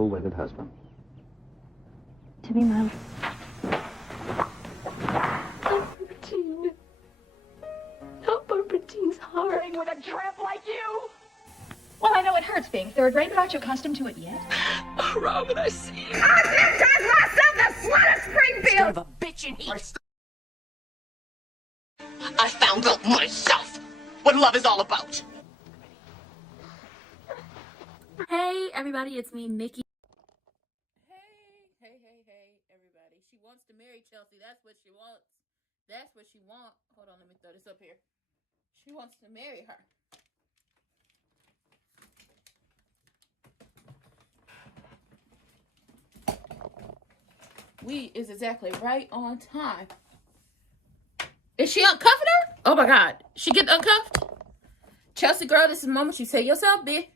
full-winded husband. To be my... Bertine. Not Bertine's heart. With a tramp like you. Well, I know it hurts being third rate, but aren't you accustomed to it yet? Oh, Robin, I see you. I baptized myself the slut of Springfield! Son of a bitch in heat. I found out myself what love is all about. Hey everybody, it's me, Nikki. Hey, everybody. She wants to marry Chelsea. That's what she wants. That's what she wants. Hold on, let me throw this up here. She wants to marry her. We is exactly right on time. Is she uncuffing her? Oh my God. She get uncuffed? Chelsea girl, this is the moment you say yourself, bitch.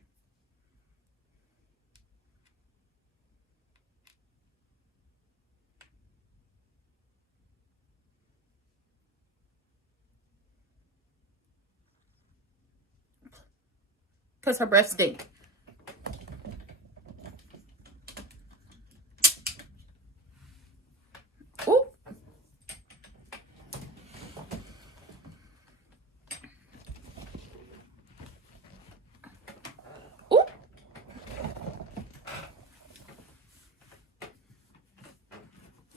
Because her breath stink. Ooh. Ooh.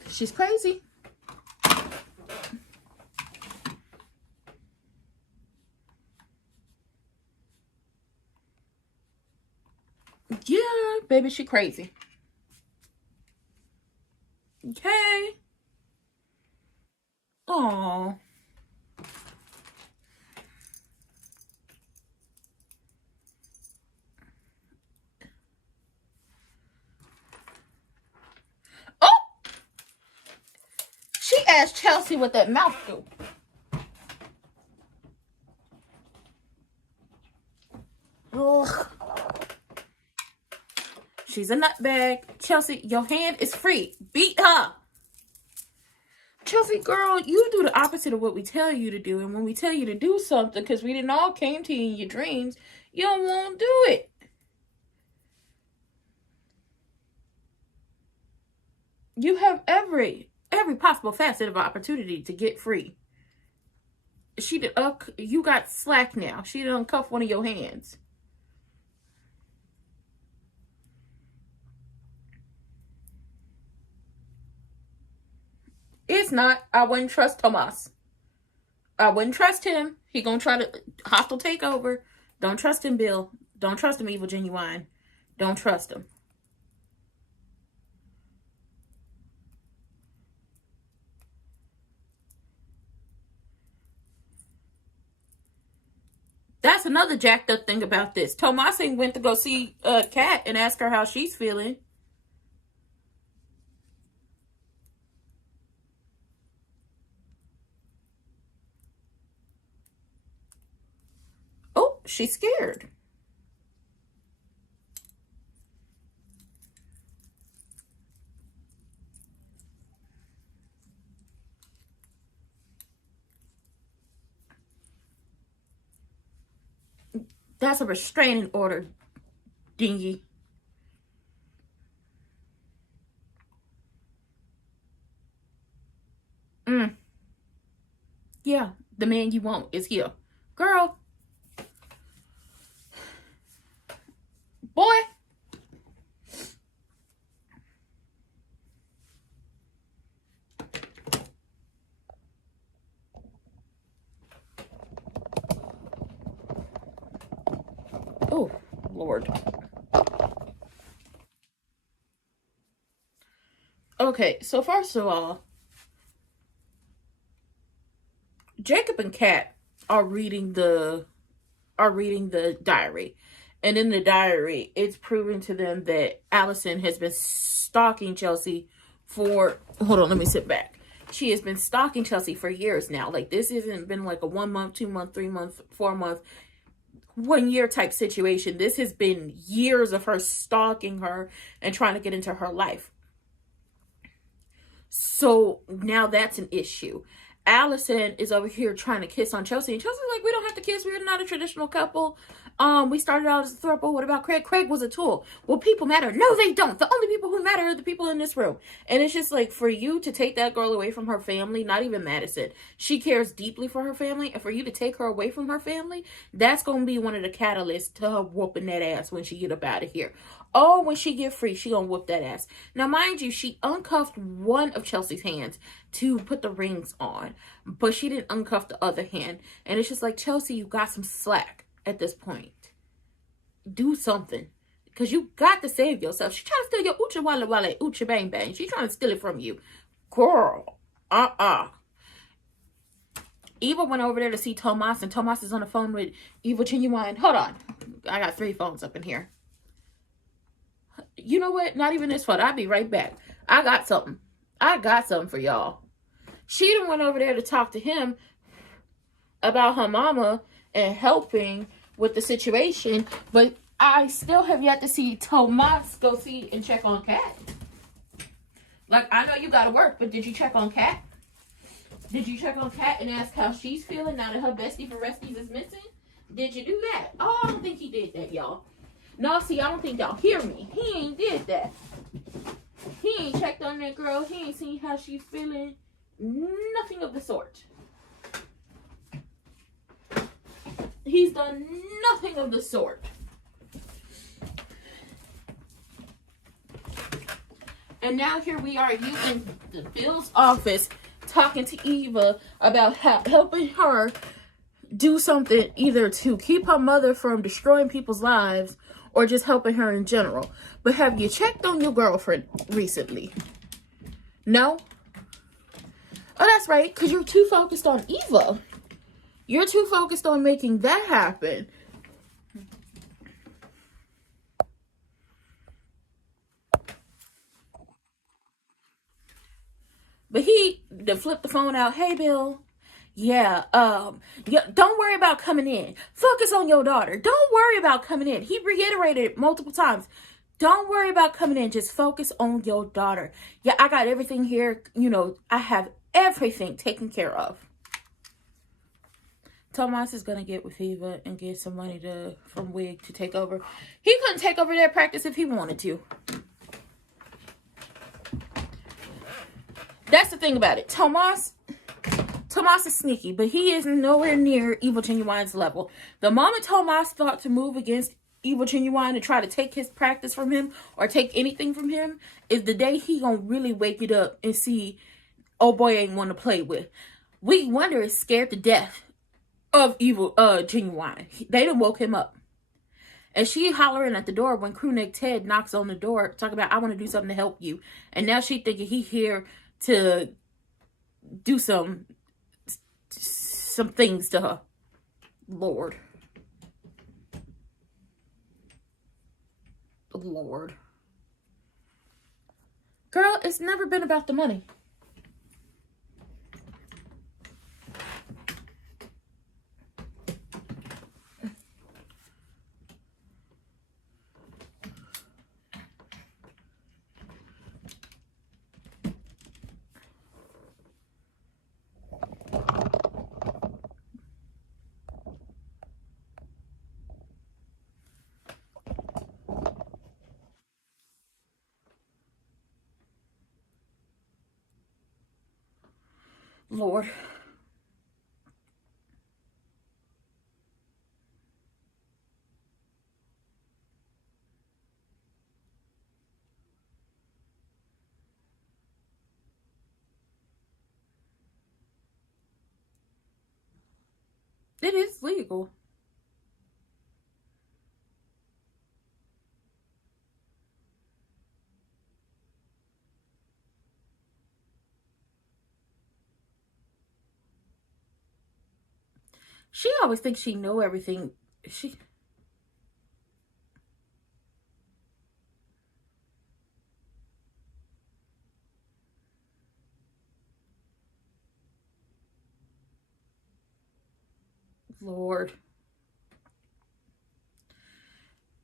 She's crazy. Yeah, baby, she crazy. Okay. Oh. Oh! She asked Chelsea what that mouth do. Ugh. She's a nutbag. Chelsea, your hand is free. Beat her. Chelsea, girl, you do the opposite of what we tell you to do. And when we tell you to do something, because we didn't all came to you in your dreams, you don't want to do it. You have every possible facet of opportunity to get free. She did. You got slack now. She done uncuff one of your hands. It's not. I wouldn't trust Tomas. I wouldn't trust him. He gonna try to hostile takeover. Don't trust him, Bill. Don't trust him, Evil Genuine. Don't trust him. That's another jacked up thing about this. Tomas went to go see Kat and ask her how she's feeling. Oh, she's scared. That's a restraining order, dingy. Yeah, the man you want is here. Girl. Boy. Oh, Lord. Okay, so first of all, Jacob and Kat are reading the diary. And in the diary, it's proven to them that Allison has been stalking Chelsea for, hold on, let me sit back. She has been stalking Chelsea for years now. Like, this hasn't been like a 1 month, 2 month, 3 month, 4 month, 1 year type situation. This has been years of her stalking her and trying to get into her life. So now that's an issue. Allison is over here trying to kiss on Chelsea, and Chelsea's like, we don't have to kiss. We're not a traditional couple. We started out as a throuple. What about Craig? Craig was a tool. Well, people matter. No, they don't. The only people who matter are the people in this room. And it's just like, for you to take that girl away from her family, not even Madison, she cares deeply for her family, and for you to take her away from her family, that's going to be one of the catalysts to her whooping that ass when she get up out of here. Oh, when she get free, she gonna whoop that ass. Now, mind you, she uncuffed one of Chelsea's hands to put the rings on, but she didn't uncuff the other hand. And it's just like, Chelsea, you got some slack at this point. Do something, because you got to save yourself. She trying to steal your Ucha Walla Walla, Ucha Bang Bang. She trying to steal it from you. Girl, Eva went over there to see Tomas, and Tomas is on the phone with Eva Genuine. Hold on. I got 3 phones up in here. You know what? Not even this phone. I'll be right back. I got something. I got something for y'all. She done went over there to talk to him about her mama and helping with the situation, but I still have yet to see Tomas go see and check on Kat. Like, I know you gotta work, but did you check on Kat? Did you check on Kat and ask how she's feeling now that her bestie for resties is missing? Did you do that? Oh, I don't think he did that, y'all. No, see, I don't think y'all hear me. He ain't did that. He ain't checked on that girl. He ain't seen how she's feeling. Nothing of the sort. He's done nothing of the sort. And now here we are, you in the Bill's office talking to Eva about helping her do something either to keep her mother from destroying people's lives or just helping her in general. But have you checked on your girlfriend recently? No? Oh, that's right, because you're too focused on Eva. You're too focused on making that happen. But he flipped the phone out. Hey, Bill. Yeah, don't worry about coming in. Focus on your daughter. Don't worry about coming in. He reiterated it multiple times. Don't worry about coming in. Just focus on your daughter. Yeah, I got everything here. You know, I have everything taken care of. Tomas is going to get with Eva and get some money from Wig to take over. He couldn't take over their practice if he wanted to. That's the thing about it. Tomas is sneaky, but he is nowhere near Evil Genuine's level. The moment Tomas thought to move against Evil Genuine and try to take his practice from him or take anything from him is the day he gonna really wake it up and see, oh boy ain't one to play with. Wiggy Wonder is scared to death of Evil Genuine. They done woke him up. And she hollering at the door when Crewneck Ted knocks on the door, talking about, I want to do something to help you. And now she thinking he here to do some things to her. Lord. Lord. Girl, it's never been about the money. Lord. It is legal. She always thinks she know everything. Lord.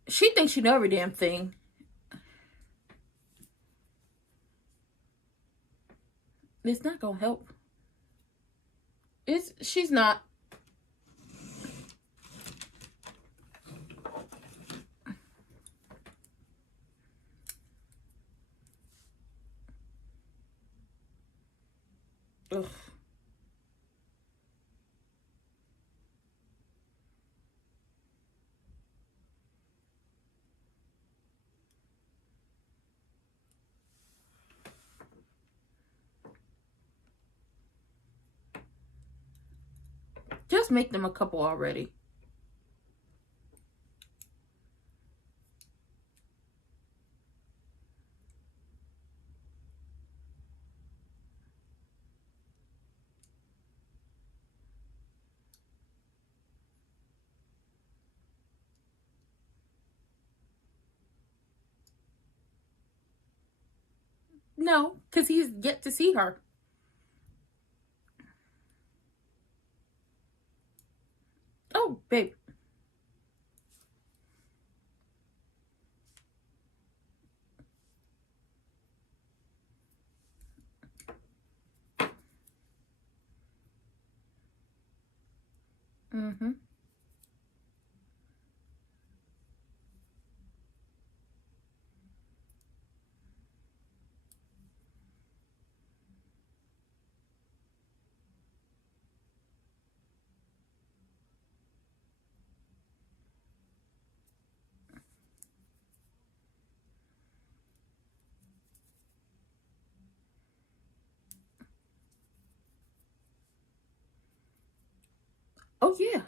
She thinks she know every damn thing. It's not gonna help. She's not. Ugh. Just make them a couple already. No, because he's yet to see her. Oh, babe. Mm-hmm. Oh, yeah.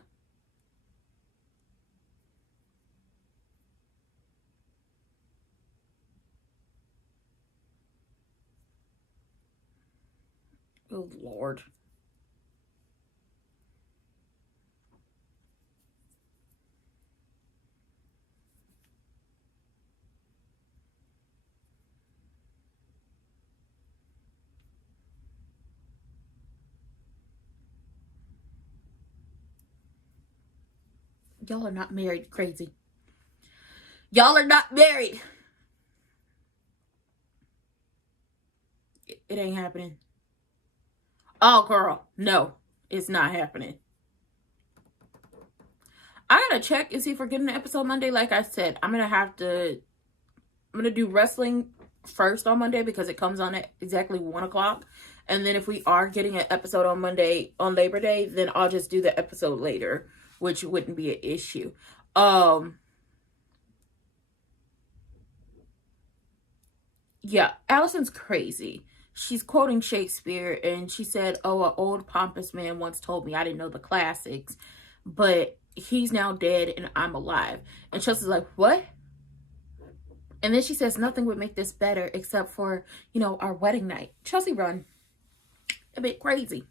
Oh, Lord. Y'all are not married, crazy. Y'all are not married. It ain't happening. Oh, girl. No, it's not happening. I gotta check and see if we're getting an episode Monday. Like I said, I'm gonna do wrestling first on Monday because it comes on at exactly 1 o'clock. And then if we are getting an episode on Monday on Labor Day, then I'll just do the episode later, which wouldn't be an issue. Yeah, Allison's crazy. She's quoting Shakespeare, and she said, "Oh, an old pompous man once told me I didn't know the classics, but he's now dead and I'm alive." And Chelsea's like, "What?" And then she says, "Nothing would make this better except for, our wedding night." Chelsea, run. A bit crazy.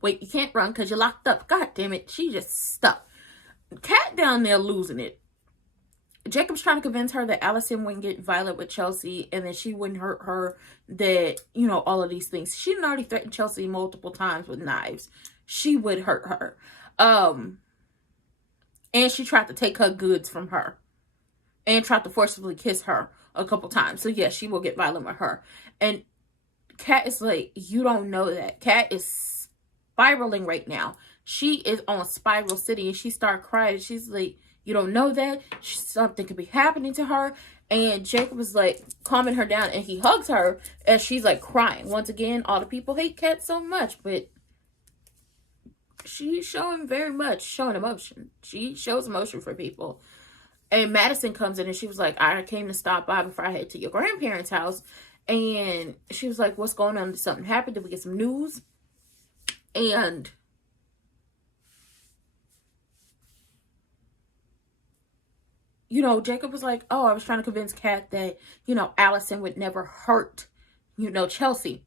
Wait, you can't run because you're locked up. God damn it. She just stuck. Cat down there losing it. Jacob's trying to convince her that Allison wouldn't get violent with Chelsea and that she wouldn't hurt her, that, all of these things. She had already threatened Chelsea multiple times with knives. She would hurt her. And she tried to take her goods from her and tried to forcibly kiss her a couple times. So, yes, she will get violent with her. And Kat is like, you don't know that. Kat is spiraling right now. She is on Spiral City, and she started crying. She's like, you don't know that? Something could be happening to her. And Jacob was like calming her down, and he hugs her as she's like crying. Once again, all the people hate Kat so much, but she's showing emotion. She shows emotion for people. And Madison comes in, and she was like, I came to stop by before I head to your grandparents' house. And she was like, what's going on? Did something happen? Did we get some news? And Jacob was like, oh, I was trying to convince Kat that, Allison would never hurt, Chelsea.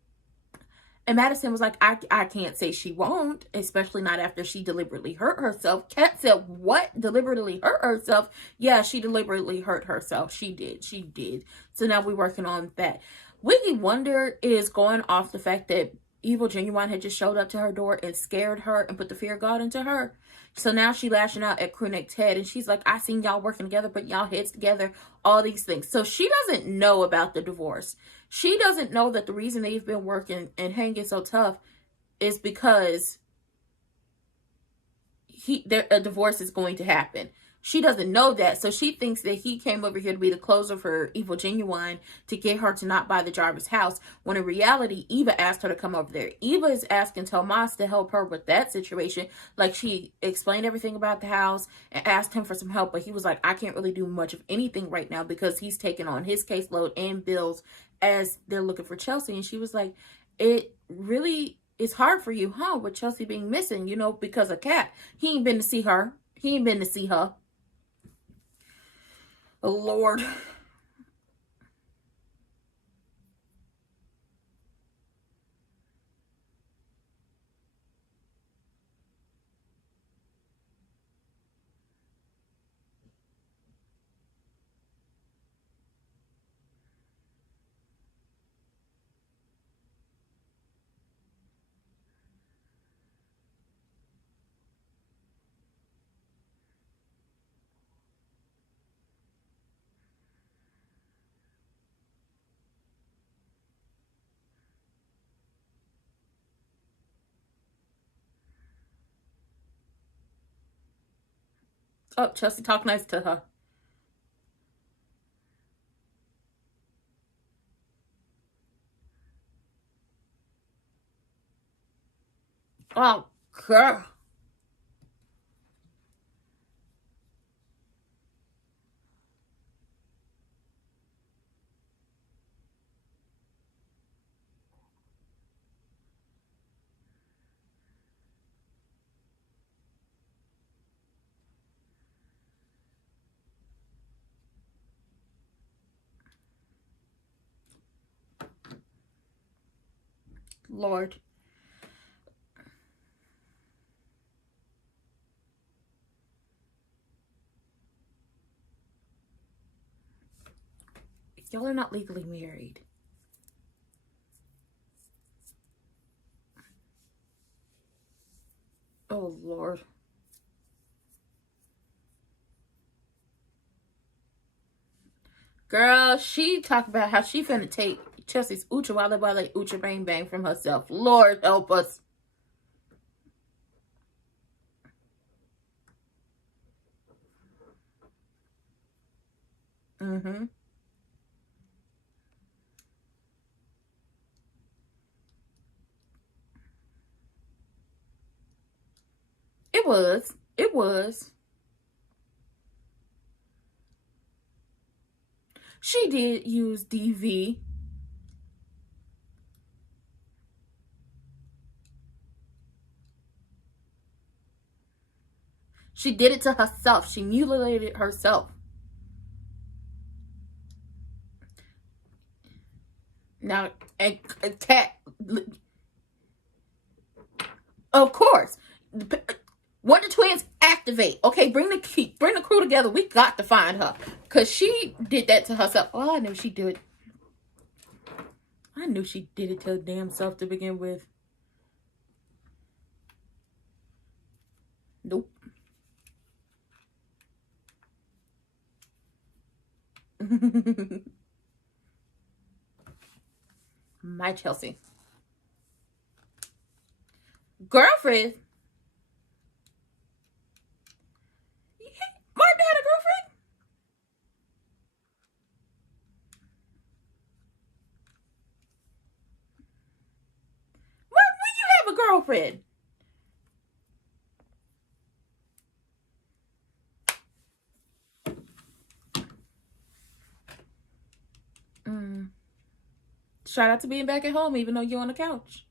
And Madison was like, I can't say she won't, especially not after she deliberately hurt herself. Kat said, what? Deliberately hurt herself? Yeah, she deliberately hurt herself. She did. So now we're working on that. Wiggy Wonder is going off the fact that Evil Genuine had just showed up to her door and scared her and put the fear of God into her. So now she lashing out at Crewneck's head, and she's like, I seen y'all working together, putting y'all heads together, all these things. So she doesn't know about the divorce. She doesn't know that the reason they've been working and hanging so tough is because a divorce is going to happen. She doesn't know that, so she thinks that he came over here to be the closer for Evil Genuine to get her to not buy the Jarvis house, when in reality, Eva asked her to come over there. Eva is asking Tomas to help her with that situation. Like, she explained everything about the house and asked him for some help, but he was like, I can't really do much of anything right now because he's taking on his caseload and bills as they're looking for Chelsea. And she was like, it really is hard for you, huh, with Chelsea being missing, you know, because of Kat. He ain't been to see her. Oh, Lord. Oh, Chelsea, talk nice to her. Oh, girl. Lord. Y'all are not legally married. Oh, Lord. Girl, she talked about how she finna take Chelsea's Ucha Wale Wale Ucha Bang Bang from herself. Lord help us. Mm-hmm. It was. It was. She did use DV. She did it to herself. She mutilated herself. Now, and Kat, of course, Wonder Twins activate. Okay, bring the crew together. We got to find her because she did that to herself. Oh, I knew she did. I knew she did it to her damn self to begin with. Nope. My Chelsea. Girlfriend? Martin had a girlfriend? When you have a girlfriend? Shout out to being back at home even though you're on the couch.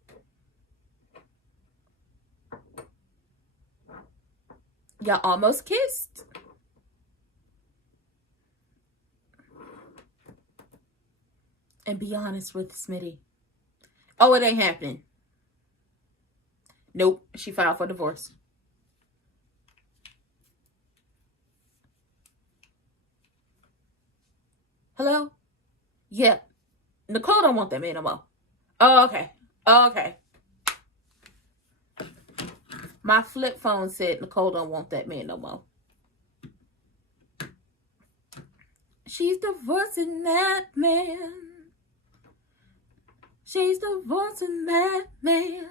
Y'all almost kissed. And be honest with Smitty. Oh, it ain't happening. Nope. She filed for divorce. Hello? Yeah. Nicole don't want that man no more. Oh, okay. Oh, okay. My flip phone said Nicole don't want that man no more. She's divorcing that man. She's divorcing that man.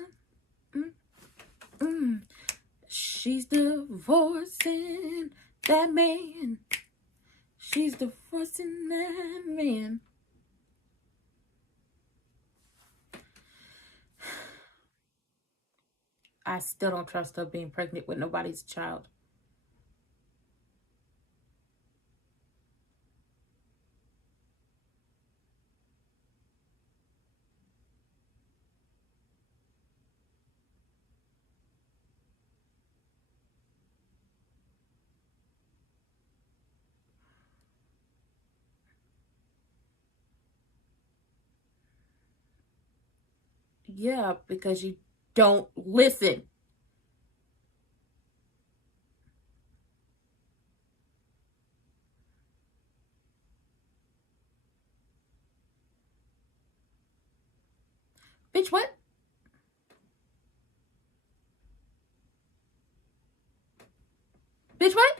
She's divorcing that man. She's divorcing that man. I still don't trust her being pregnant with nobody's child. Yeah, because you don't listen. Bitch, what? Bitch, what?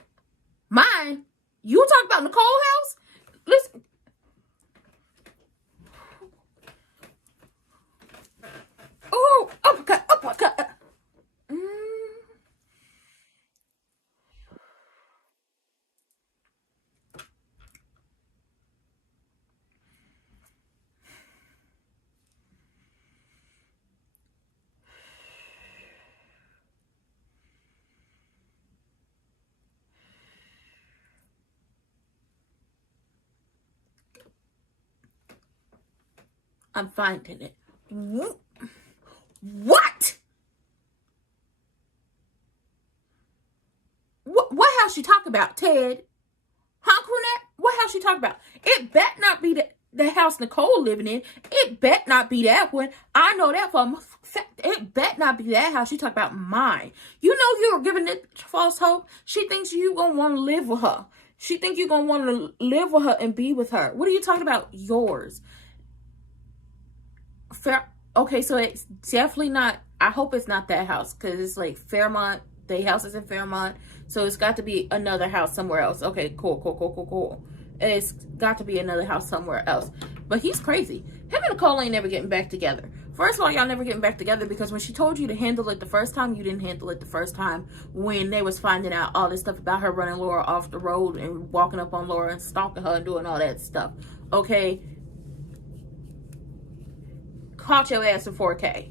Mine? You talk about Nicole house? Listen. Oh, uppercut, uppercut. I'm finding it. What? What house you talk about, Ted? Huh, Cornette? What house you talk about? It bet not be the house Nicole living in. It bet not be that one. I know that for a fact. It bet not be that house you talk about. Mine. You know you're giving it false hope. She thinks you gonna want to live with her. She think you're gonna want to live with her and be with her. What are you talking about? Yours. Fair. Okay, so it's definitely not. I hope it's not that house because it's like Fairmont. The house is in Fairmont, so it's got to be another house somewhere else. Okay, cool. It's got to be another house somewhere else. But he's crazy. Him and Nicole ain't never getting back together. First of all, y'all never getting back together because when she told you to handle it the first time, you didn't handle it the first time when they was finding out all this stuff about her running Laura off the road and walking up on Laura and stalking her and doing all that stuff. Okay? Caught your ass in 4K.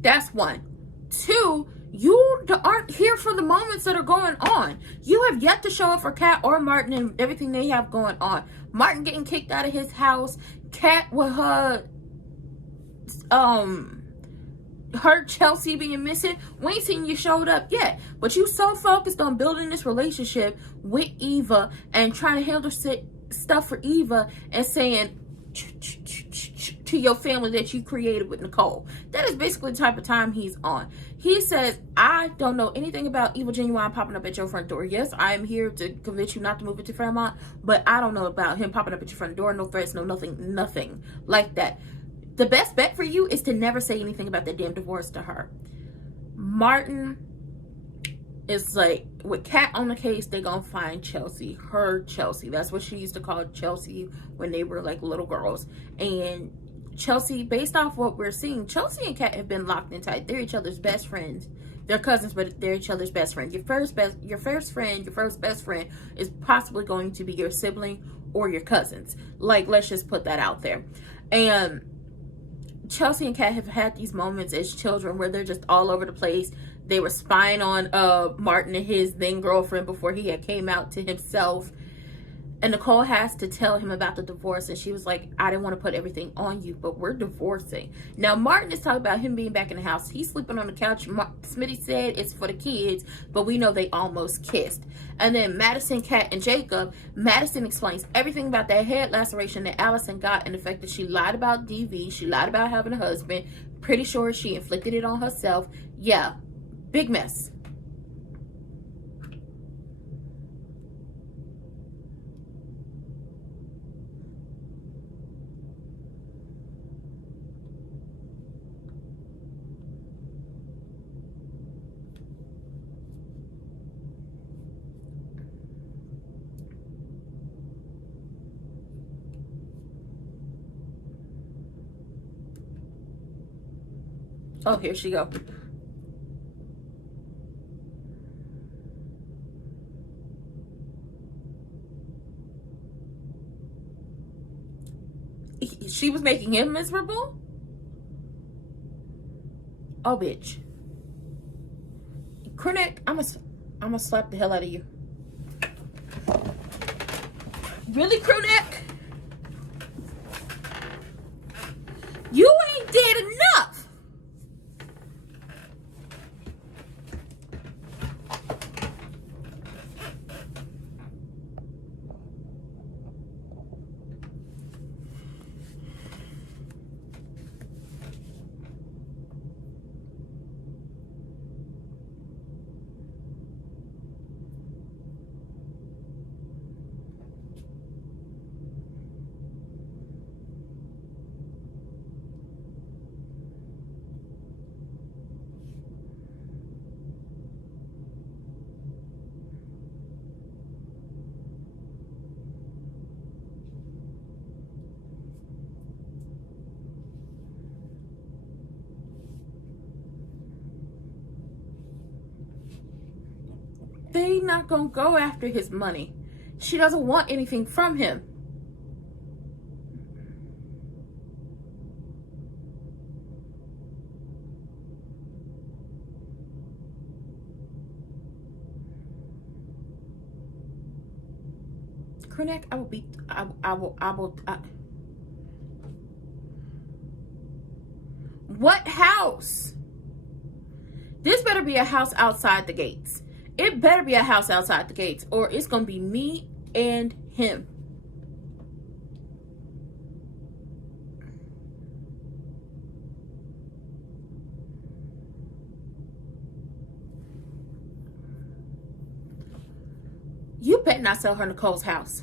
That's one. Two, you aren't here for the moments that are going on. You have yet to show up for Kat or Martin and everything they have going on. Martin getting kicked out of his house. Kat with her Chelsea being missing. We ain't seen you showed up yet. But you so focused on building this relationship with Eva and trying to handle stuff for Eva and saying to your family that you created with Nicole. That is basically the type of time he's on. He says, I don't know anything about Evil Genuine popping up at your front door. Yes, I am here to convince you not to move into Fairmont, but I don't know about him popping up at your front door. No threats, no nothing like that. The best bet for you is to never say anything about that damn divorce to her. Martin is like, with Kat on the case, they gonna find Chelsea. Her Chelsea. That's what she used to call Chelsea when they were like little girls. And Chelsea, based off what we're seeing, Chelsea and Kat have been locked in tight. They're each other's best friends. They're cousins, but they're each other's best friend. Your first best friend is possibly going to be your sibling or your cousins. Like, let's just put that out there. And Chelsea and Kat have had these moments as children where they're just all over the place. They were spying on Martin and his then girlfriend before he had came out to himself. And Nicole has to tell him about the divorce. And she was like, I didn't want to put everything on you, but we're divorcing. Now, Martin is talking about him being back in the house. He's sleeping on the couch. Smitty said it's for the kids, but we know they almost kissed. And then Madison, Kat, and Jacob. Madison explains everything about that head laceration that Allison got and the fact that she lied about DV. She lied about having a husband. Pretty sure she inflicted it on herself. Yeah, big mess. Oh, here she go. She was making him miserable? Oh, bitch. Crewneck, I'm gonna slap the hell out of you. Really, Crewneck? You ain't dead enough. They not gonna go after his money. She doesn't want anything from him. Crewneck, I will be. I will. What house? This better be a house outside the gates. It better be a house outside the gates, or it's gonna be me and him. You better not sell her Nicole's house.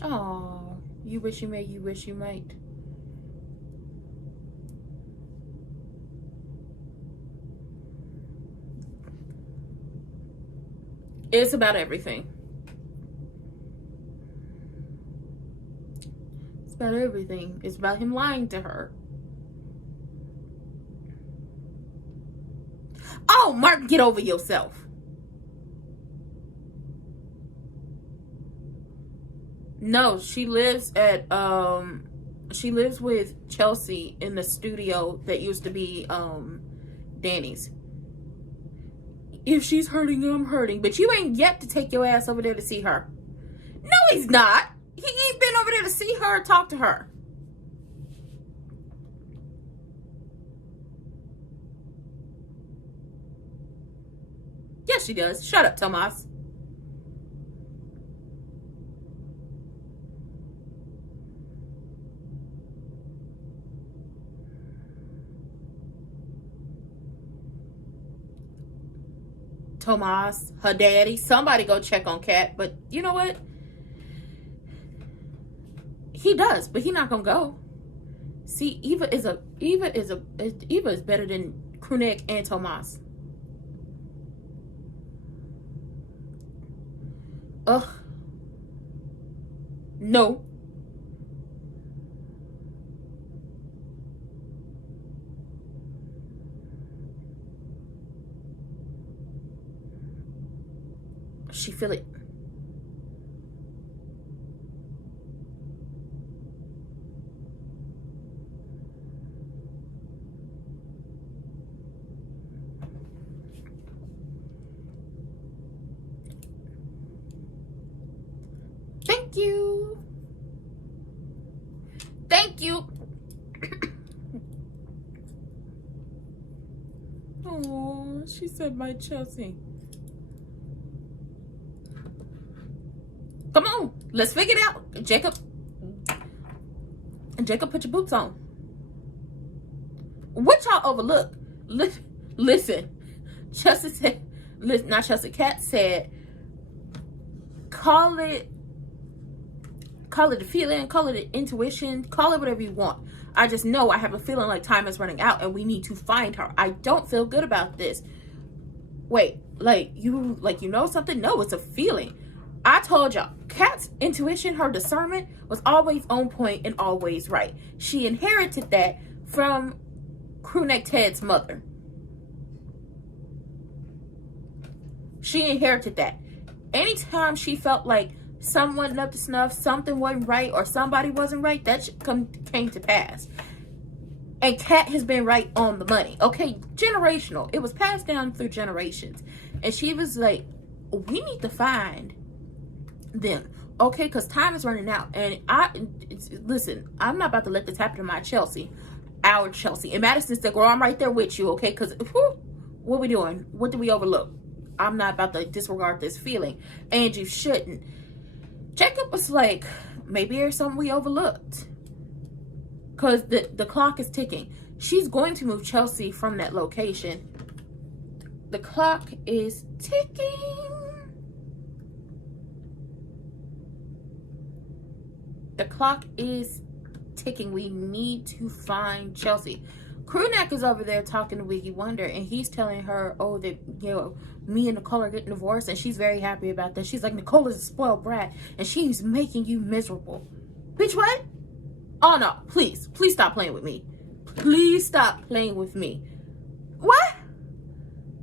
Oh, you wish you may, you wish you might. It's about everything. It's about everything. It's about him lying to her. Oh, Mark, get over yourself. No, she lives at she lives with Chelsea in the studio that used to be Danny's. If she's hurting, I'm hurting. But you ain't yet to take your ass over there to see her. No, he's not. He ain't been over there to see her or talk to her. Yes, she does. Shut up, Tomas. Tomas, her daddy, somebody go check on Kat. But you know what? He does, but he not gonna go. See, Eva is better than Crewneck and Tomas. Ugh. No. She feel it. Thank you. Thank you. Oh, she said my Chelsea. Come on, let's figure it out. Jacob, put your boots on. What y'all overlook? Listen, Chelsea said, not Chelsea, Kat said, call it a feeling, call it an intuition, call it whatever you want. I just know I have a feeling like time is running out and we need to find her. I don't feel good about this. Wait, like you know something? No, it's a feeling. I told y'all, Kat's intuition, her discernment was always on point and always right. She inherited that from Crewneck Ted's mother. She inherited that. Anytime she felt like someone up to snuff, something wasn't right, or somebody wasn't right, that came to pass. And Kat has been right on the money. Okay, generational. It was passed down through generations. And she was like, we need to find them. Okay, because time is running out. And listen, I'm not about to let this happen to my Chelsea. Our Chelsea. And Madison said, girl, I'm right there with you, okay? Because, what we doing? What did we overlook? I'm not about to disregard this feeling. And you shouldn't. Jacob was like, maybe there's something we overlooked. Because the clock is ticking. She's going to move Chelsea from that location. The clock is ticking. The clock is ticking. We need to find Chelsea. Crewneck is over there talking to Wiggy Wonder, and he's telling her, oh, that, you know, me and Nicole are getting divorced, and she's very happy about that. She's like, Nicole is a spoiled brat, and she's making you miserable. Bitch, what? Oh, no, please stop playing with me. Please stop playing with me. What?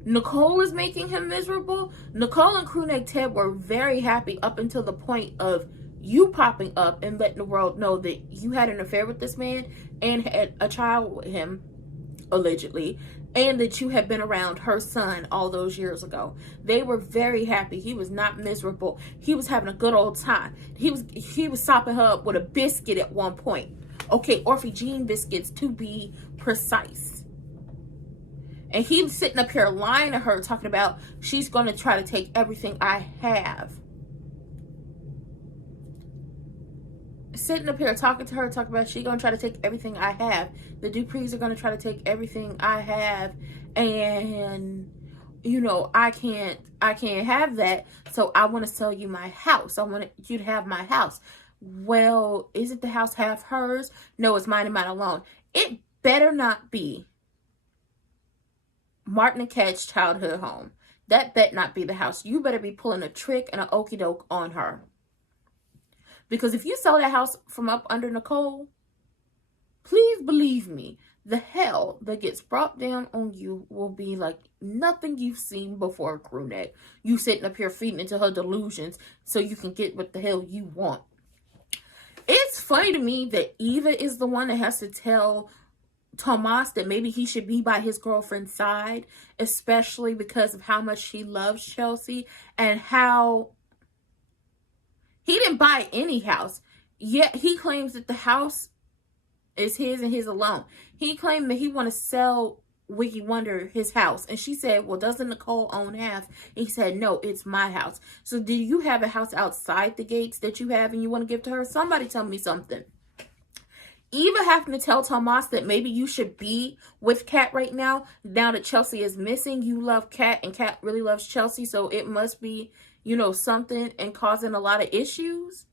Nicole is making him miserable? Nicole and Crewneck Ted were very happy up until the point of you popping up and letting the world know that you had an affair with this man and had a child with him, allegedly, and that you had been around her son all those years ago. They were very happy. He was not miserable. He was having a good old time. He was sopping her up with a biscuit at one point. Okay, Orphe Jean biscuits to be precise. And he was sitting up here lying to her, talking about she's going to try to take everything I have. Sitting up here talking to her, talking about she's going to try to take everything I have. The Duprees are going to try to take everything I have. And, you know, I can't have that. So I want to sell you my house. I want you to have my house. Well, isn't the house half hers? No, it's mine and mine alone. It better not be Martin and Kat's childhood home. That bet not be the house. You better be pulling a trick and an okie doke on her. Because if you sell that house from up under Nicole, please believe me, the hell that gets brought down on you will be like nothing you've seen before, Crewneck. You sitting up here feeding into her delusions so you can get what the hell you want. It's funny to me that Eva is the one that has to tell Tomas that maybe he should be by his girlfriend's side, especially because of how much she loves Chelsea and how he didn't buy any house, yet he claims that the house is his and his alone. He claimed that he want to sell Wiggy Wonder his house. And she said, well, doesn't Nicole own half? And he said, no, it's my house. So do you have a house outside the gates that you have and you want to give to her? Somebody tell me something. Eva having to tell Tomas that maybe you should be with Kat right now that Chelsea is missing. You love Kat and Kat really loves Chelsea. So it must be, you know, something and causing a lot of issues.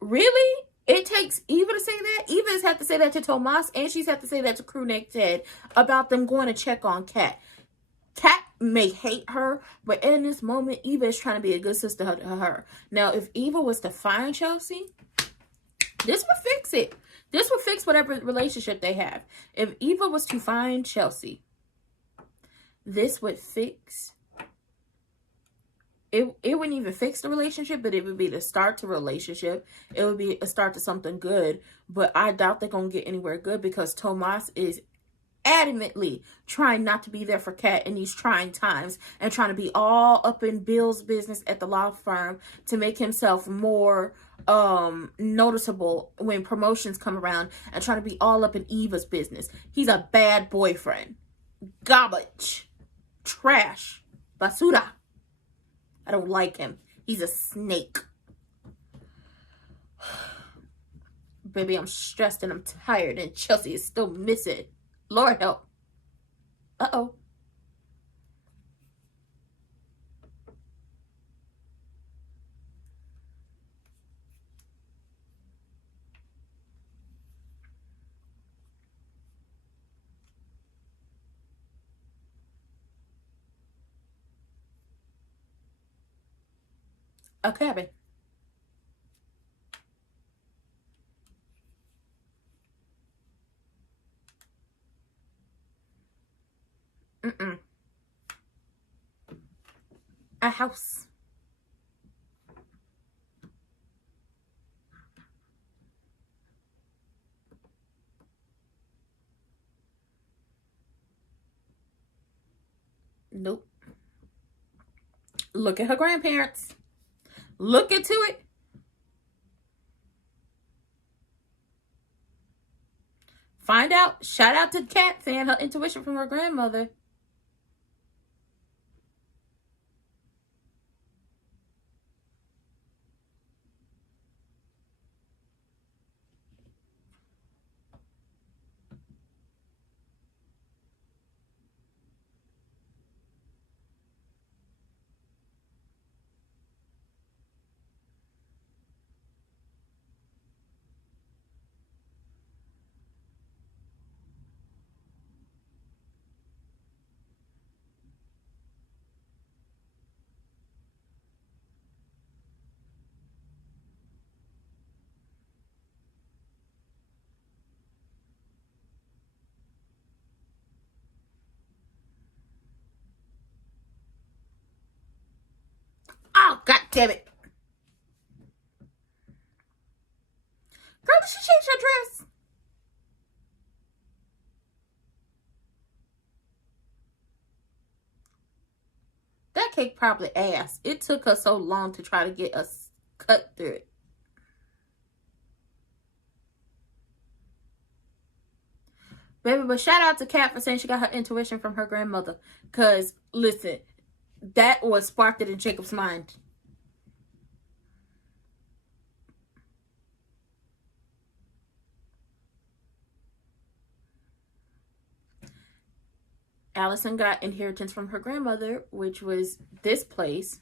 Really? It takes Eva to say that? Eva has had to say that to Tomas, and she's had to say that to Crewneck Ted about them going to check on Kat. Kat may hate her, but in this moment, Eva is trying to be a good sister to her. Now, if Eva was to find Chelsea, this would fix it. This would fix whatever relationship they have. If Eva was to find Chelsea, this would fix... It wouldn't even fix the relationship, but it would be the start to a relationship. It would be a start to something good. But I doubt they're going to get anywhere good because Tomas is adamantly trying not to be there for Kat in these trying times and trying to be all up in Bill's business at the law firm to make himself more noticeable when promotions come around and trying to be all up in Eva's business. He's a bad boyfriend. Garbage. Trash. Basura. I don't like him. He's a snake. Baby, I'm stressed and I'm tired and Chelsea is still missing. Lord help. Uh-oh. a cabin. A house. Nope. Look at her grandparents. Look into it. Find out. Shout out to Kat saying her intuition from her grandmother. Oh, God damn it. Girl, did she change her dress? That cake probably ass. It took her so long to try to get us cut through it. Baby, but shout out to Kat for saying she got her intuition from her grandmother. Because, listen, that was sparked it in Jacob's mind. Allison got inheritance from her grandmother, which was this place.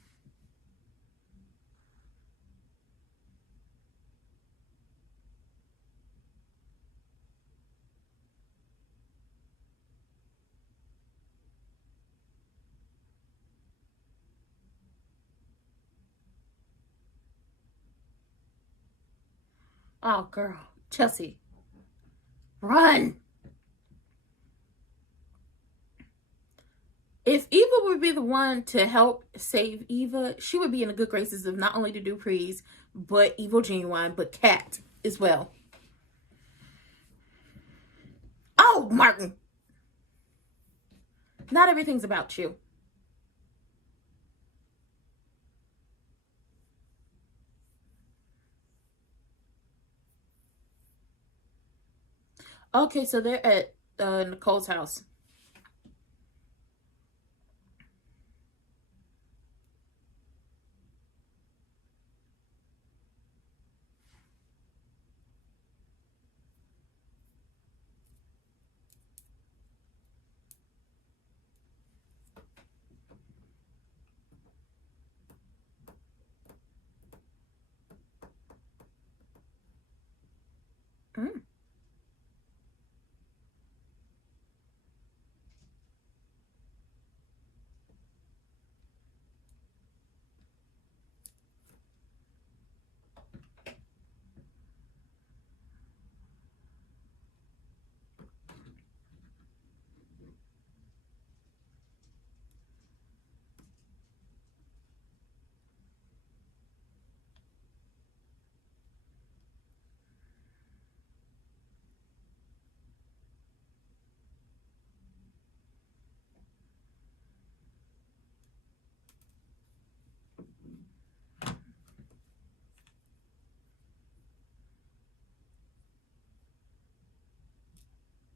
Oh, girl. Chelsea. Run. If Eva would be the one to help save Eva, she would be in the good graces of not only the Duprees, but Evil Genuine, but Kat as well. Oh, Martin. Not everything's about you. Okay, so they're at Nicole's house. Mm.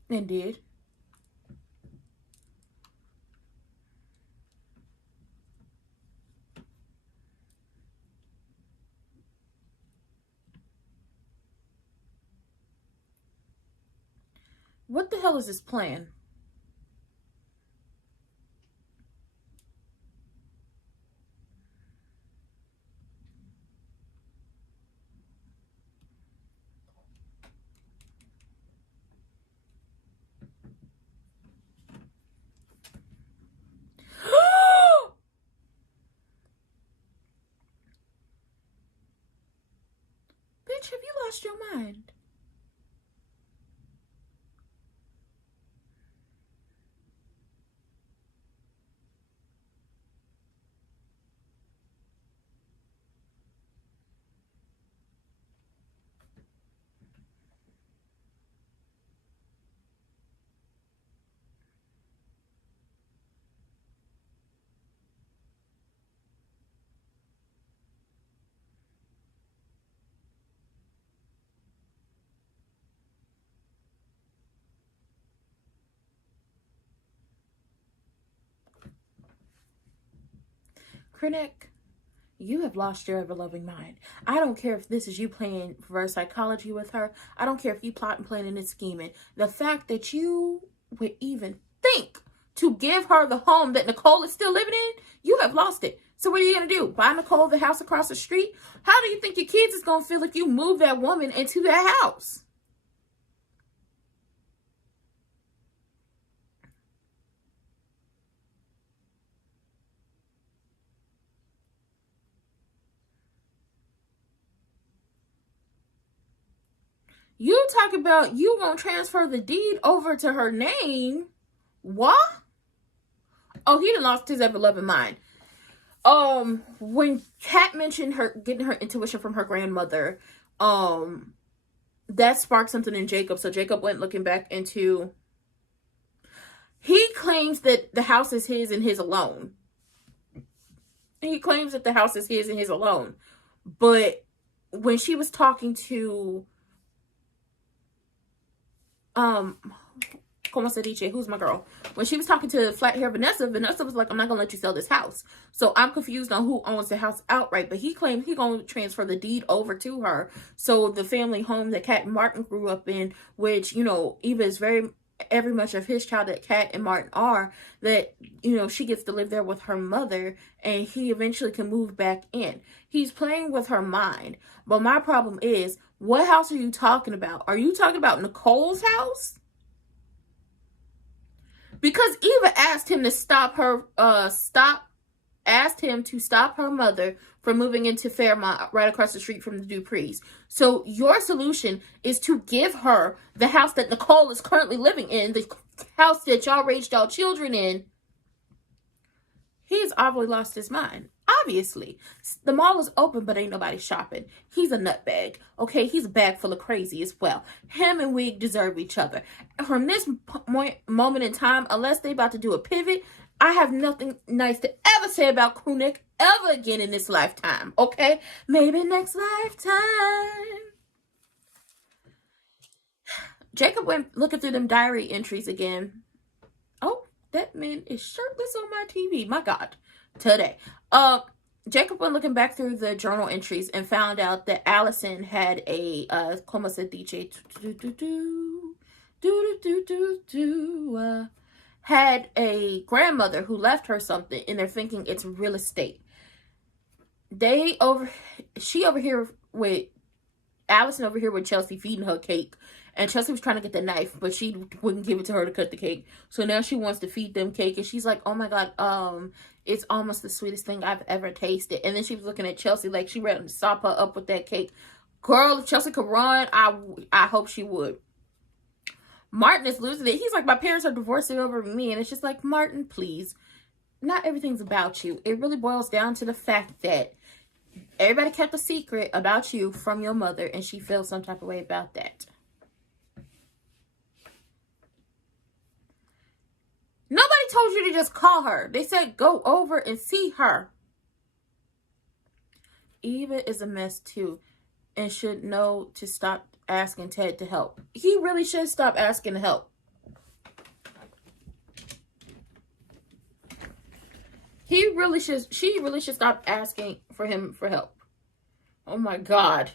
Indeed. What the hell is this plan? Bitch, have you lost your mind? Critic, you have lost your ever-loving mind. I don't care if this is you playing reverse psychology with her. I don't care if you plotting, planning, and scheming. The fact that you would even think to give her the home that Nicole is still living in, you have lost it. So what are you going to do? Buy Nicole the house across the street? How do you think your kids is going to feel if you move that woman into that house? You talk about you won't transfer the deed over to her name. What? Oh, he done lost his ever-loving mind. When Kat mentioned her getting her intuition from her grandmother, that sparked something in Jacob. So Jacob went looking back into... He claims that the house is his and his alone. He claims that the house is his and his alone. But when she was talking to... Como se dice, who's my girl? When she was talking to flat hair Vanessa was like, I'm not gonna let you sell this house. So I'm confused on who owns the house outright, but he claimed he gonna transfer the deed over to her. So the family home that Kat and Martin grew up in, which, you know, Eva is every much of his child that Kat and Martin are, that, you know, she gets to live there with her mother and he eventually can move back in. He's playing with her mind. But my problem is, what house are you talking about? Are you talking about Nicole's house? Because Eva asked him to stop her mother from moving into Fairmont right across the street from the Duprees. So your solution is to give her the house that Nicole is currently living in, the house that y'all raised y'all children in. He's obviously lost his mind. Obviously. The mall is open, but ain't nobody shopping. He's a nutbag. Okay, he's a bag full of crazy as well. Him and Wig deserve each other. From this moment in time, unless they about to do a pivot, I have nothing nice to ever say about Krunik ever again in this lifetime. Okay? Maybe next lifetime. Jacob went looking through them diary entries again. Oh, that man is shirtless on my TV. My God. Today. Jacob went looking back through the journal entries and found out that Allison had a como se dice, had a grandmother who left her something, and they're thinking it's real estate. Allison over here with Chelsea feeding her cake, and Chelsea was trying to get the knife, but she wouldn't give it to her to cut the cake. So now she wants to feed them cake, and she's like, oh my God, it's almost the sweetest thing I've ever tasted. And then she was looking at Chelsea like she ready to sop her up with that cake. Girl, if Chelsea could run, I hope she would. Martin is losing it. He's like, my parents are divorcing over me. And it's just like, Martin, please. Not everything's about you. It really boils down to the fact that everybody kept a secret about you from your mother, and she feels some type of way about that. Nobody told you to just call her. They said go over and see her. Eva is a mess too, and should know to stop asking Ted to help. He really should stop asking to help. She really should stop asking for him for help. Oh my God.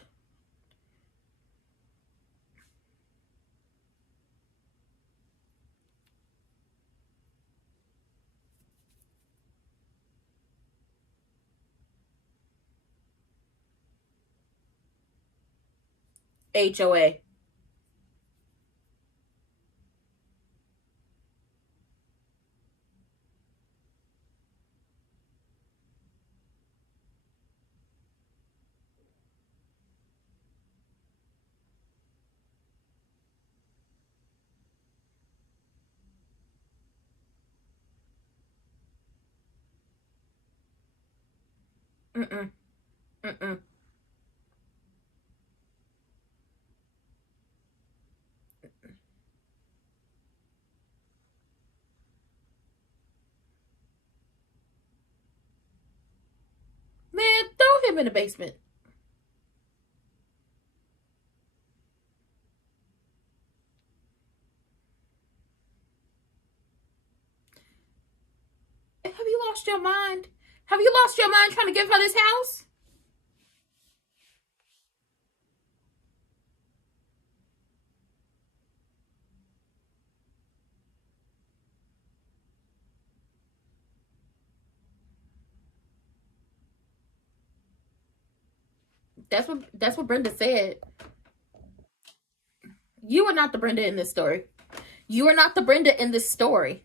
HOA. Mm-mm. Mm-mm. Man, throw him in the basement. Have you lost your mind? Have you lost your mind trying to give her this house? That's what Brenda said. You are not the Brenda in this story. You are not the Brenda in this story.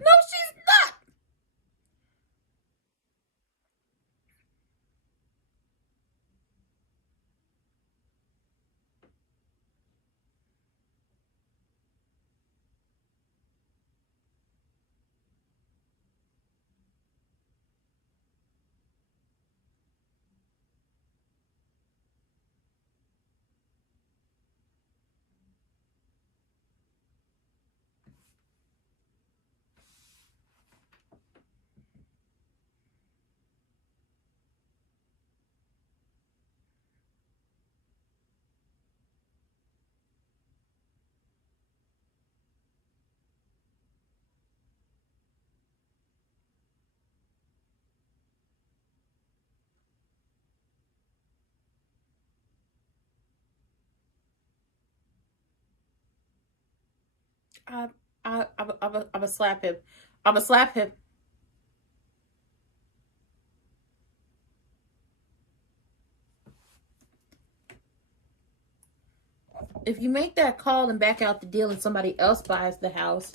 No, she's not. I, I'm gonna slap him. I'm gonna slap him. If you make that call and back out the deal and somebody else buys the house,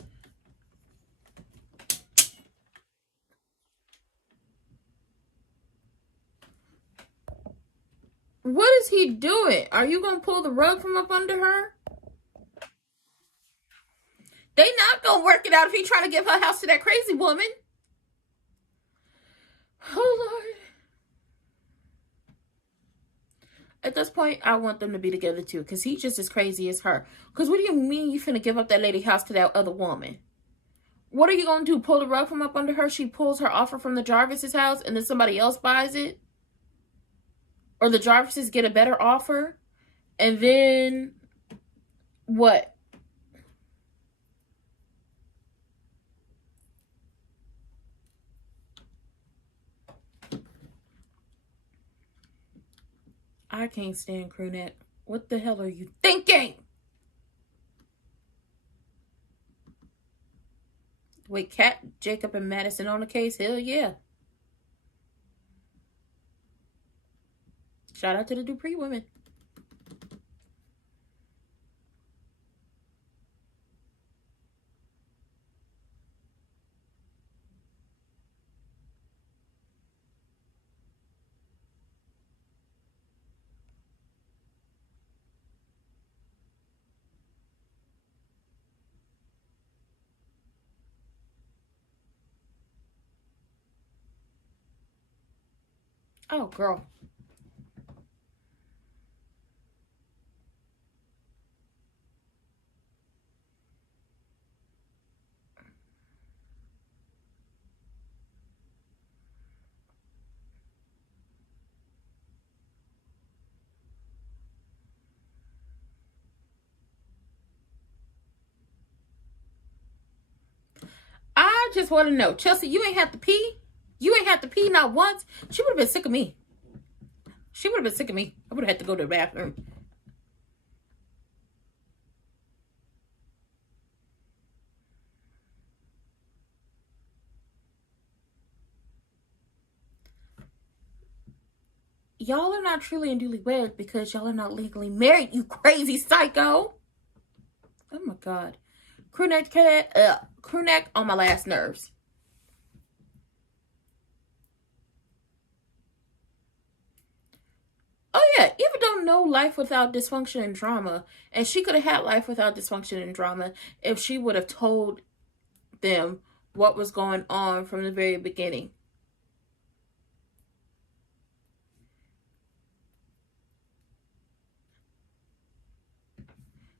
what is he doing? Are you gonna pull the rug from up under her? They not gonna work it out if he trying to give her house to that crazy woman. Oh Lord. At this point, I want them to be together too, because he's just as crazy as her. Because what do you mean you finna give up that lady house to that other woman? What are you gonna do? Pull the rug from up under her? She pulls her offer from the Jarvis's house and then somebody else buys it? Or the Jarvises get a better offer? And then what? I can't stand crewneck. What the hell are you thinking? Wait, Kat, Jacob, and Madison on the case? Hell yeah. Shout out to the Dupree women. Oh, girl. I just want to know, Chelsea, you ain't have to pee? You ain't have to pee not once? She would have been sick of me. She would have been sick of me. I would have had to go to the bathroom. Y'all are not truly and duly wed because y'all are not legally married, you crazy psycho. Oh my God. Crewneck on my last nerves. no life without dysfunction and drama. And she could have had life without dysfunction and drama if she would have told them what was going on from the very beginning.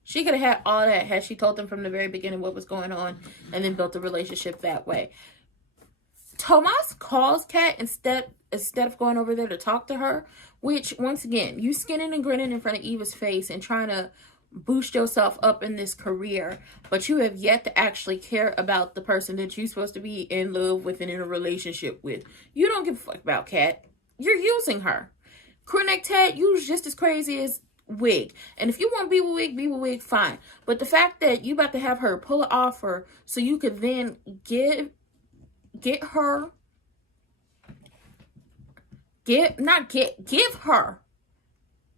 She could have had all that had she told them from the very beginning what was going on and then built a relationship that way. Tomas calls Kat instead of going over there to talk to her, which, once again, you skinning and grinning in front of Eva's face and trying to boost yourself up in this career, but you have yet to actually care about the person that you're supposed to be in love with and in a relationship with. You don't give a fuck about Kat. You're using her. Crewneck Ted, you just as crazy as Wig. And if you want to be with Wig, fine. But the fact that you about to have her pull an offer so you could then give her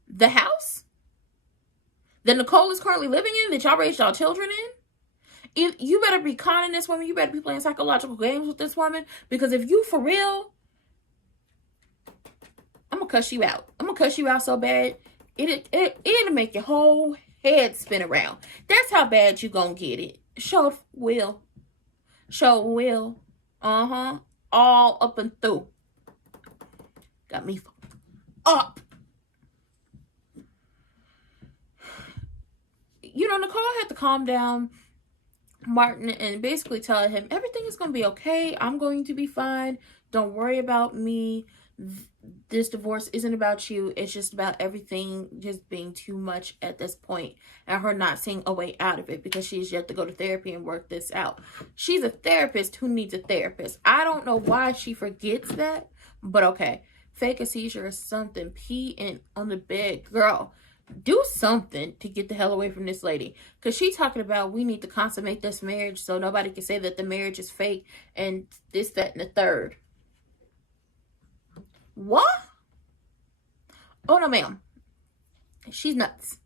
the house that Nicole is currently living in, that y'all raised y'all children in. You better be conning this woman. You better be playing psychological games with this woman, because if you for real, I'm gonna cuss you out. I'm gonna cuss you out so bad it'll make your whole head spin around. That's how bad you gonna get it. Sure will. All up and through. Got me up. You know, Nicole had to calm down Martin and basically tell him everything is going to be okay. I'm going to be fine. Don't worry about me. This divorce isn't about you. It's just about everything just being too much at this point and her not seeing a way out of it because she's yet to go to therapy and work this out. She's a therapist who needs a therapist. I don't know why she forgets that, but okay. Fake a seizure or something. Pee on the bed. Girl, do something to get the hell away from this lady. Because she's talking about we need to consummate this marriage so nobody can say that the marriage is fake and this, that, and the third. What? Oh, no, ma'am. She's nuts.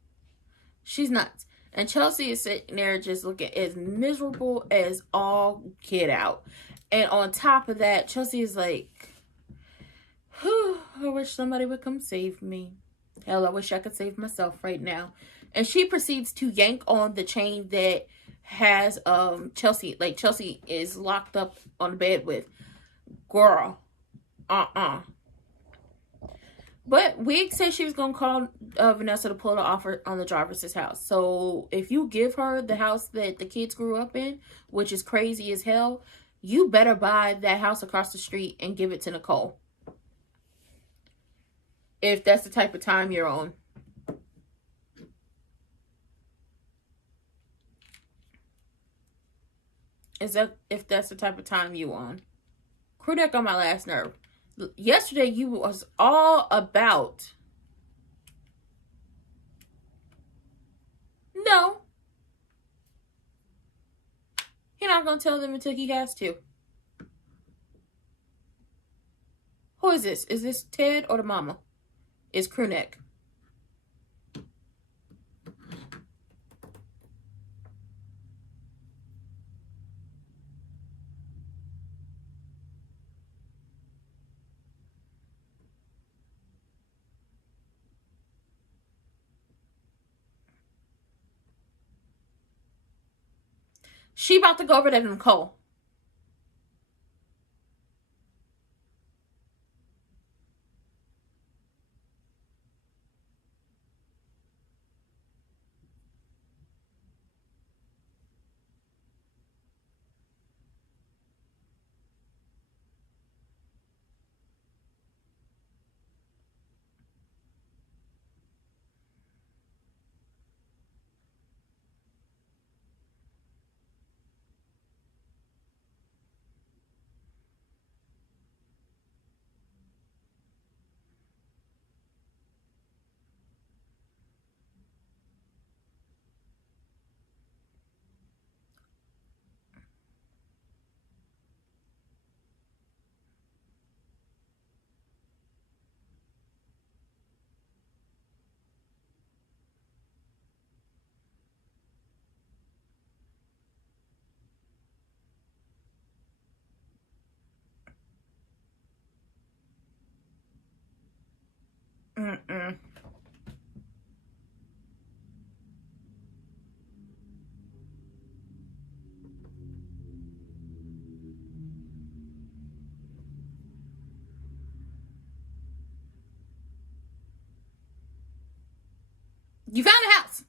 She's nuts. And Chelsea is sitting there just looking as miserable as all get out. And on top of that, Chelsea is like, whew, I wish somebody would come save me. Hell, I wish I could save myself right now. And she proceeds to yank on the chain that has Chelsea. Like, Chelsea is locked up on the bed with. Girl. But Wig said she was going to call Vanessa to pull the offer on the driver's house. So if you give her the house that the kids grew up in, which is crazy as hell, you better buy that house across the street and give it to Nicole. If that's the type of time you're on. If that's the type of time you on. Crewneck on my last nerve. Yesterday you was all about no. He's not gonna tell them until he has to. Who is this? Is this Ted or the mama? It's Crewneck. She about to go over to Nicole. You found a house.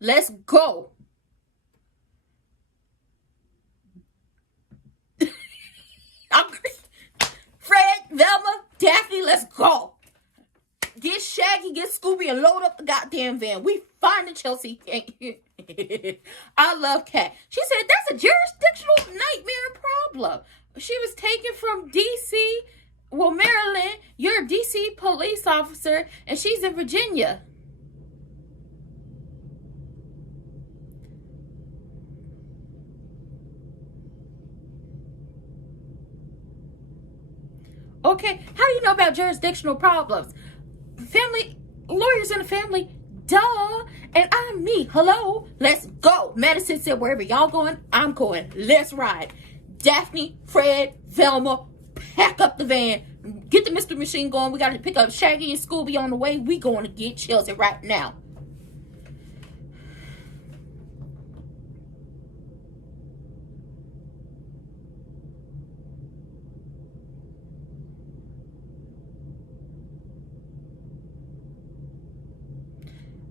Let's go. Fred, Velma, Daphne, let's go. Get Shaggy, get Scooby, and load up the goddamn van. We finding Chelsea. I love Kat. She said that's a jurisdictional nightmare problem. She was taken from D.C., well, Maryland. You're a D.C. police officer, and she's in Virginia. Okay, how do you know about jurisdictional problems? Family, lawyers in the family, duh. And I'm me, hello, let's go. Madison said, wherever y'all going, I'm going. Let's ride. Daphne, Fred, Velma, pack up the van. Get the Mr. Machine going. We got to pick up Shaggy and Scooby on the way. We going to get Chelsea right now.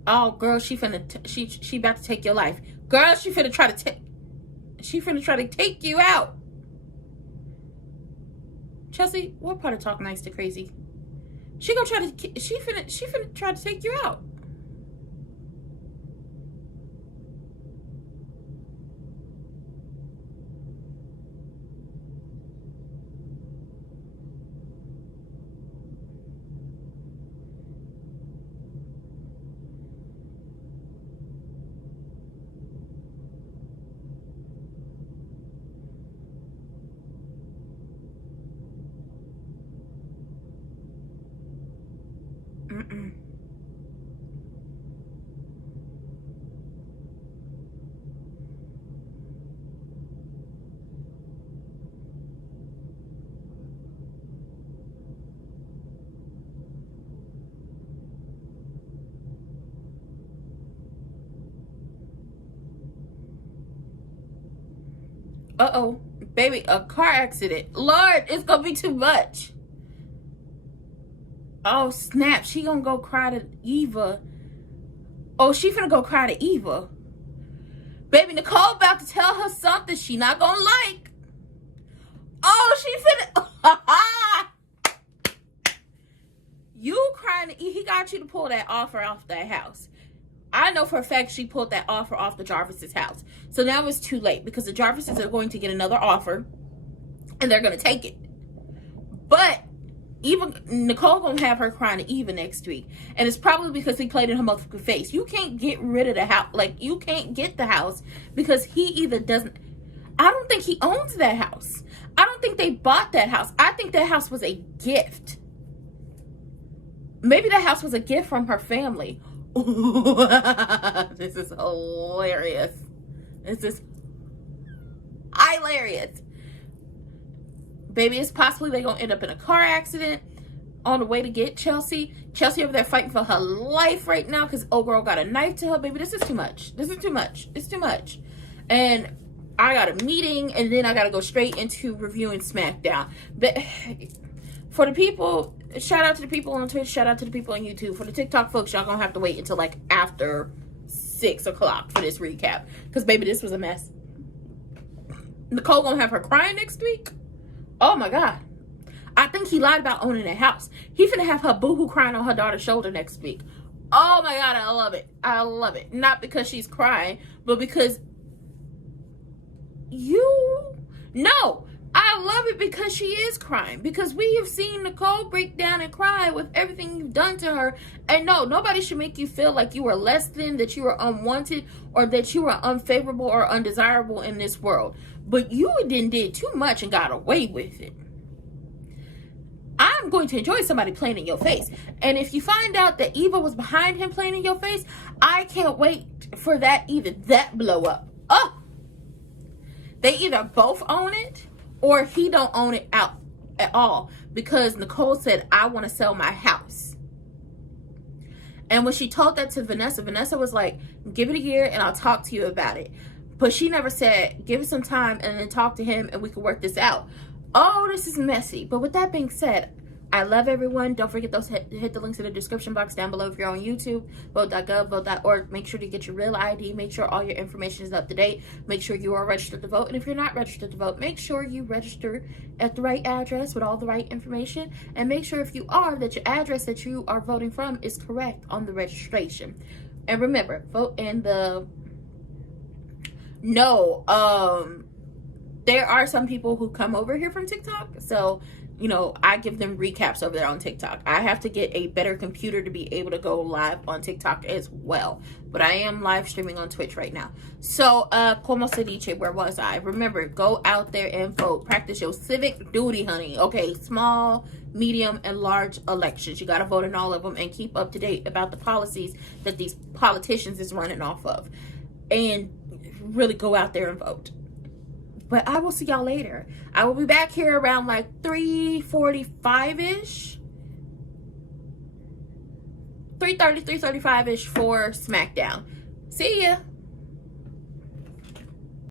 Oh, girl, she about to take your life. Girl, she finna try to take you out. Chelsea, what part of talk nice to crazy? She finna try to take you out. Uh-oh, baby, a car accident. Lord, it's gonna be too much. Oh, snap. She gonna go cry to Eva. Oh, she finna go cry to Eva. Baby, Nicole about to tell her something she not gonna like. Oh, she finna... You crying to Eva. He got you to pull that offer off that house. I know for a fact she pulled that offer off the Jarvis's house. So now it's too late because the Jarvises are going to get another offer and they're going to take it. But Nicole going to have her crying to Eva next week. And it's probably because he played in her motherfucking face. You can't get rid of the house. Like, you can't get the house because he either doesn't... I don't think he owns that house. I don't think they bought that house. I think that house was a gift. Maybe that house was a gift from her family. This is hilarious. This is hilarious. Baby, it's possibly they're gonna end up in a car accident on the way to get Chelsea. Chelsea over there fighting for her life right now because old girl got a knife to her. Baby, this is too much. This is too much. It's too much. And I got a meeting and then I gotta go straight into reviewing SmackDown. But for the people, shout out to the people on Twitch, shout out to the people on YouTube. For the TikTok folks, y'all gonna have to wait until like after 6 o'clock for this recap. Because baby, this was a mess. Nicole gonna have her crying next week. Oh my God. I think he lied about owning a house. He finna have her boohoo crying on her daughter's shoulder next week. Oh my God, I love it. I love it. Not because she's crying, but because no. I love it because she is crying. Because we have seen Nicole break down and cry with everything you've done to her. And no, nobody should make you feel like you were less than, that you were unwanted, or that you were unfavorable or undesirable in this world. But you did too much and got away with it. I'm going to enjoy somebody playing in your face. And if you find out that Eva was behind him playing in your face, I can't wait for that blow up. Oh! They either both own it, or he don't own it out at all because Nicole said, I want to sell my house. And when she told that to Vanessa, Vanessa was like, give it a year and I'll talk to you about it. But she never said, give it some time and then talk to him and we can work this out. Oh, this is messy. But with that being said, I love everyone. Don't forget those hit the links in the description box down below if you're on YouTube. Vote.gov, vote.org. Make sure to get your real ID. Make sure all your information is up to date. Make sure you are registered to vote. And if you're not registered to vote, make sure you register at the right address with all the right information. And make sure if you are, that your address that you are voting from is correct on the registration. And remember, vote in the... No, there are some people who come over here from TikTok. So... you know, I give them recaps over there on TikTok. I have to get a better computer to be able to go live on TikTok as well. But I am live streaming on Twitch right now. So, como se dice, where was I? Remember, go out there and vote. Practice your civic duty, honey. Okay, small, medium, and large elections. You got to vote in all of them and keep up to date about the policies that these politicians is running off of. And really go out there and vote. But I will see y'all later. I will be back here around like 3:45-ish. 3:30, 3:35-ish for SmackDown. See ya.